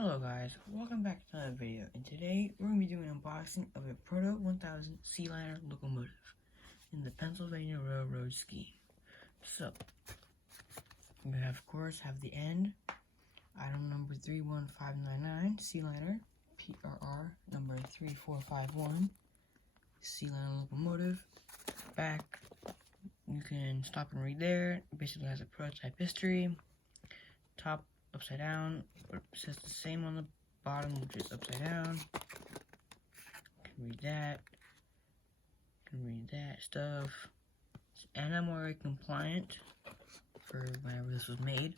Hello guys, welcome back to another video, and today we're going to be doing an unboxing of a Proto 1000 sea liner locomotive in the Pennsylvania Railroad scheme. So, we of course have the end, item number 31599, sea liner, PRR number 3451, sea liner locomotive. Back, you can stop and read there. It basically has a prototype history. Top upside down, it says the same on the bottom, which is upside down. Can read that stuff. It's NMRA compliant for whenever this was made.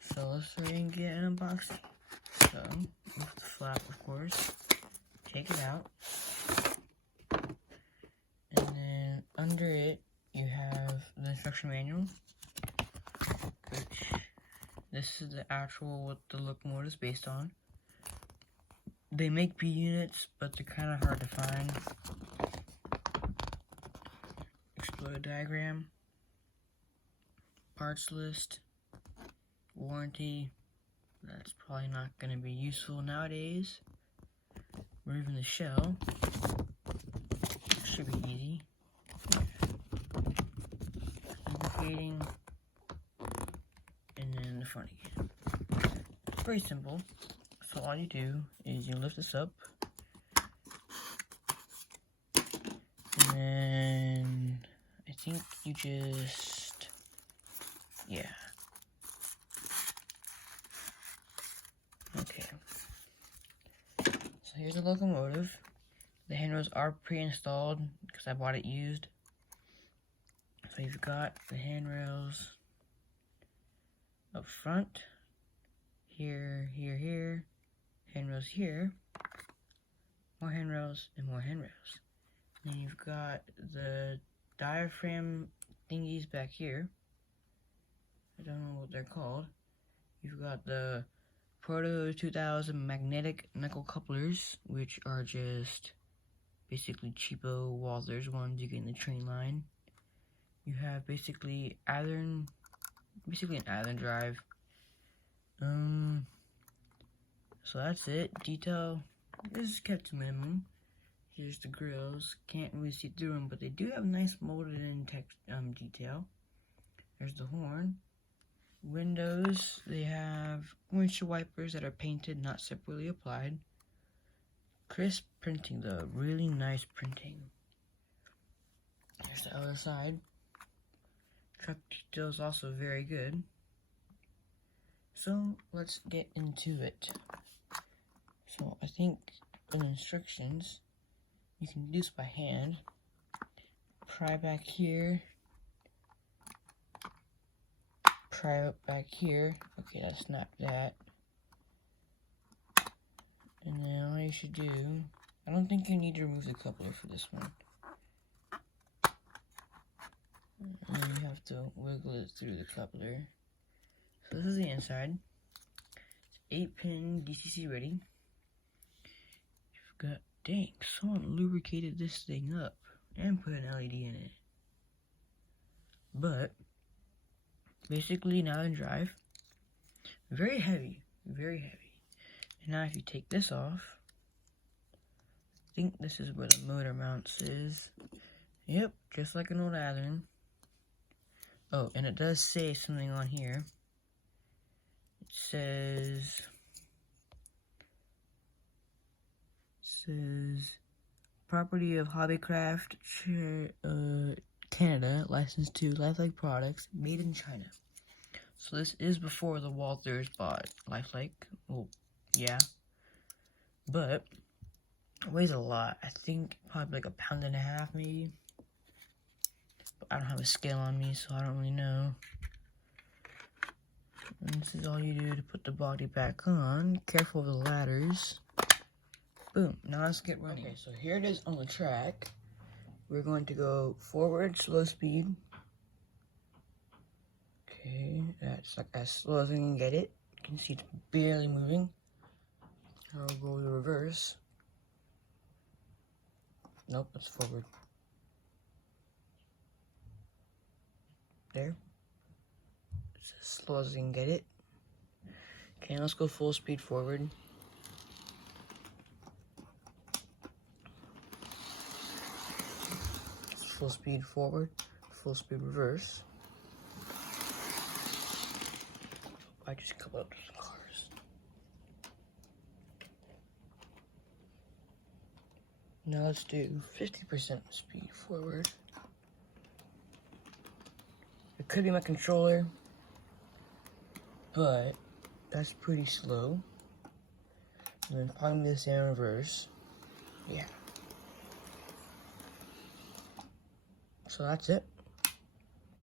So let's try and get an unboxing. So, with the flap, of course, take it out, and then under it you have the instruction manual, which this is the actual what the locomotive is based on. They make B units, but they're kind of hard to find. Exploder diagram, parts list, warranty. That's probably not going to be useful nowadays. Removing the shell should be easy. Lubricating. And then the front again. It's very simple. So all you do is you lift this up, and then I think you just, yeah. Okay. So here's the locomotive. The handrails are pre-installed because I bought it used. So you've got the handrails up front, here, handrails here, more handrails, and more handrails. Then you've got the diaphragm thingies back here. I don't know what they're called. You've got the Proto 2000 magnetic nickel couplers, which are just basically cheapo Walther's ones you get in the train line. You have basically an Iron drive. So that's it. Detail is kept to minimum. Here's the grills. Can't really see through them, but they do have nice molded in detail. There's the horn. Windows, they have windshield wipers that are painted, not separately applied. Crisp printing though, really nice printing. Here's the other side. Truck detail is also very good. So let's get into it. So I think in the instructions, you can do this by hand. Pry back here. Pry up back here. Okay, that's not that. And then all you should do, I don't think you need to remove the coupler for this one. And then you have to wiggle it through the coupler. So this is the inside. It's 8-pin DCC ready. You've got, dang, someone lubricated this thing up and put an LED in it. But basically now in drive, very heavy, very heavy. And now if you take this off, I think this is where the motor mounts is. Yep, just like an old Athearn. Oh, and it does say something on here. It says property of Hobbycraft Canada, licensed to Lifelike products, made in China. So this is before the Walthers bought Lifelike. Well, yeah, but it weighs a lot. I think probably like 1.5 pounds maybe. But I don't have a scale on me, so I don't really know. And this is all you do to put the body back on. Careful of the ladders. Boom. Now let's get running. Okay, so here it is on the track. We're going to go forward, slow speed. Okay, that's like as slow as I can get it. You can see it's barely moving. I'll go to reverse. Nope, that's forward. There. It's as slow as I can get it. Okay, let's go full speed forward. Full speed forward, full speed reverse. I just come up to some cars. Now let's do 50% speed forward. It could be my controller, but that's pretty slow. And then probably this in reverse. Yeah. So that's it.